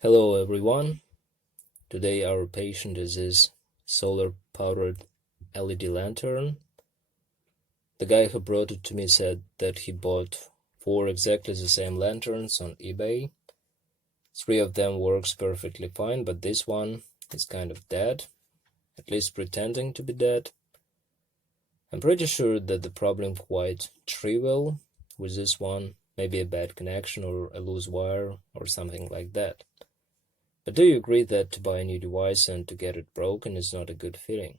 Hello everyone. Today our patient is this solar-powered LED lantern. The guy who brought it to me said that he bought 4 exactly the same lanterns on eBay. 3 of them works perfectly fine, but this one is kind of dead, at least pretending to be dead. I'm pretty sure that the problem quite trivial with this one, maybe a bad connection or a loose wire or something like that. But do you agree that to buy a new device and to get it broken is not a good feeling?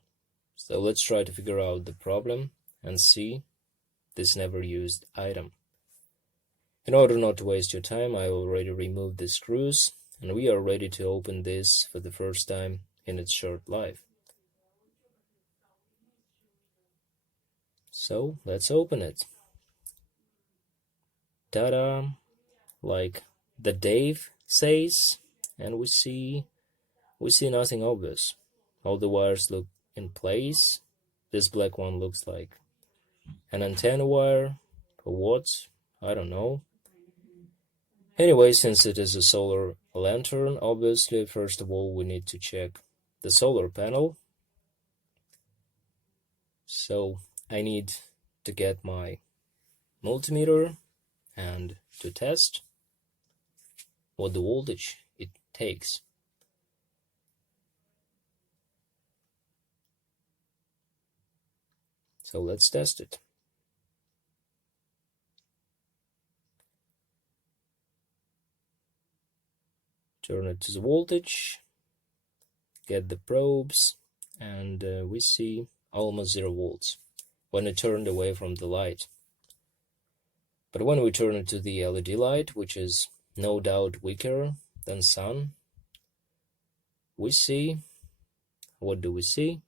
So let's try to figure out the problem and see this never used item. In order not to waste your time, I already removed the screws and we are ready to open this for the first time in its short life. So let's open it. Ta-da! Like the Dave says, and we see nothing obvious. All the wires look in place. This black one looks like an antenna wire. For what? I don't know. Anyway, since it is a solar lantern, obviously, first of all, we need to check the solar panel. So I need to get my multimeter and to test what the voltage it takes. So let's test it. Turn it to the voltage, get the probes, and we see almost 0 volts when it turned away from the light. But when we turn it to the LED light, which is no doubt weaker than sun, we see, what do we see?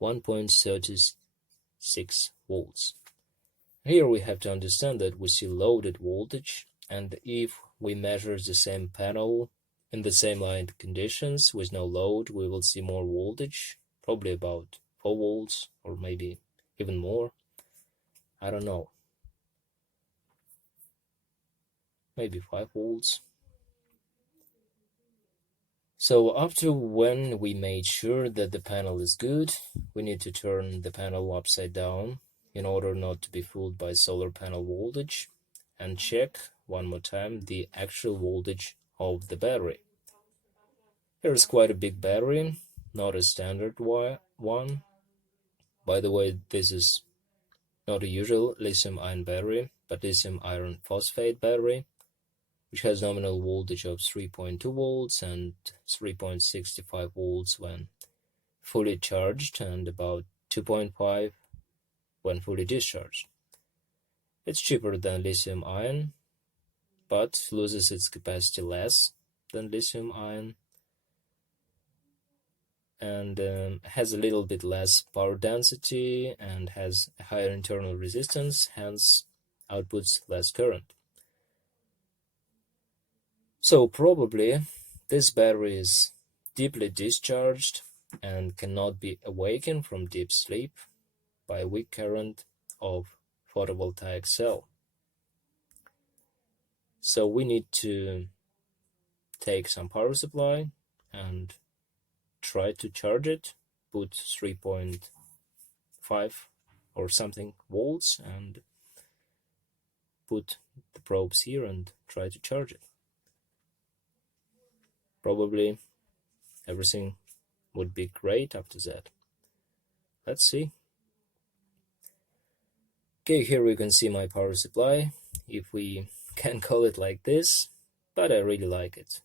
1.36 volts. Here we have to understand that we see loaded voltage, and if we measure the same panel in the same light conditions with no load, we will see more voltage, probably about 4 volts or maybe even more. I don't know. Maybe 5 volts. So after when we made sure that the panel is good, we need to turn the panel upside down in order not to be fooled by solar panel voltage and check one more time the actual voltage of the battery. Here's quite a big battery, not a standard one. By the way, this is not a usual lithium-ion battery, but lithium iron phosphate battery, which has nominal voltage of 3.2 volts and 3.65 volts when fully charged and about 2.5 when fully discharged. It's cheaper than lithium ion, but loses its capacity less than lithium ion and has a little bit less power density and has a higher internal resistance, hence outputs less current. So probably this battery is deeply discharged and cannot be awakened from deep sleep by a weak current of photovoltaic cell. So we need to take some power supply and try to charge it, put 3.5 or something volts and put the probes here and try to charge it. Probably everything would be great after that. Let's see. Okay, here we can see my power supply, if we can call it like this, but I really like it.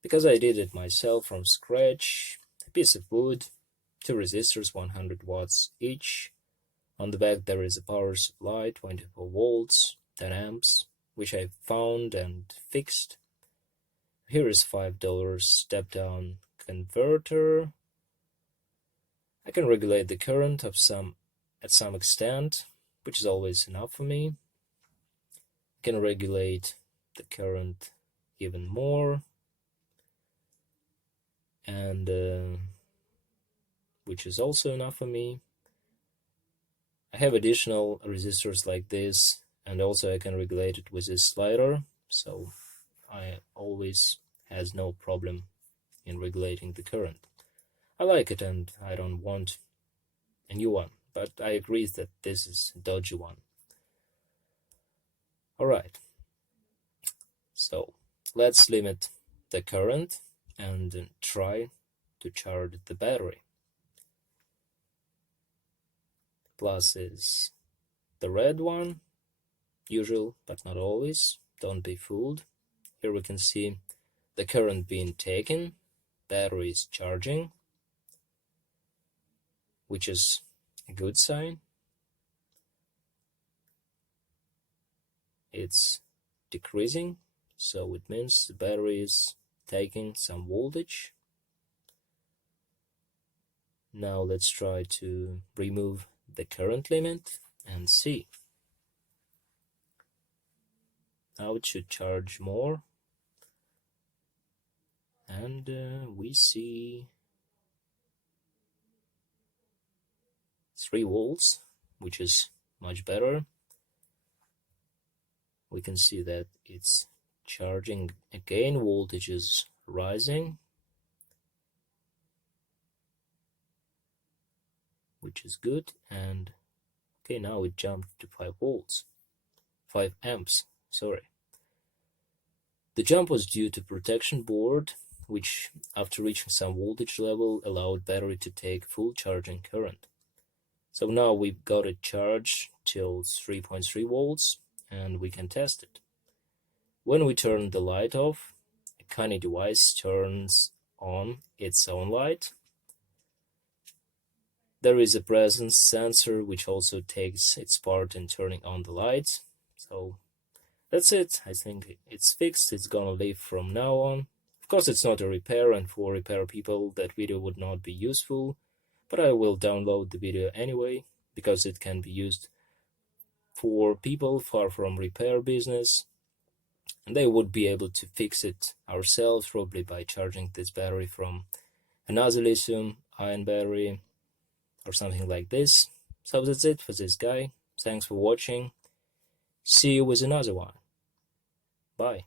Because I did it myself from scratch, a piece of wood, 2 resistors 100 watts each. On the back there is a power supply, 24 volts, 10 amps, which I found and fixed. Here is $5 step-down converter. I can regulate the current at some extent, which is always enough for me. I can regulate the current even more, and which is also enough for me. I have additional resistors like this, and also I can regulate it with this slider. So I always has no problem in regulating the current. I like it and I don't want a new one, but I agree that this is a dodgy one. Alright, so let's limit the current and try to charge the battery. Plus is the red one, usual but not always, don't be fooled. Here we can see the current being taken, battery is charging, which is a good sign. It's decreasing, so it means the battery is taking some voltage. Now let's try to remove the current limit and see. Now it should charge more, and we see 3 volts, which is much better. We can see that it's charging again, voltage is rising, which is good. And okay, now it jumped to 5 amps, sorry. The jump was due to protection board, which after reaching some voltage level allowed battery to take full charging current. So now we've got it charged till 3.3 volts and we can test it. When we turn the light off, a Kani device turns on its own light. There is a presence sensor which also takes its part in turning on the light. So that's it. I think it's fixed. It's gonna live from now on. Of course, it's not a repair, and for repair people that video would not be useful, but I will download the video anyway because it can be used for people far from repair business, and they would be able to fix it ourselves, probably by charging this battery from another lithium-ion battery or something like this. So that's it for this guy. Thanks for watching. See you with another one. Bye.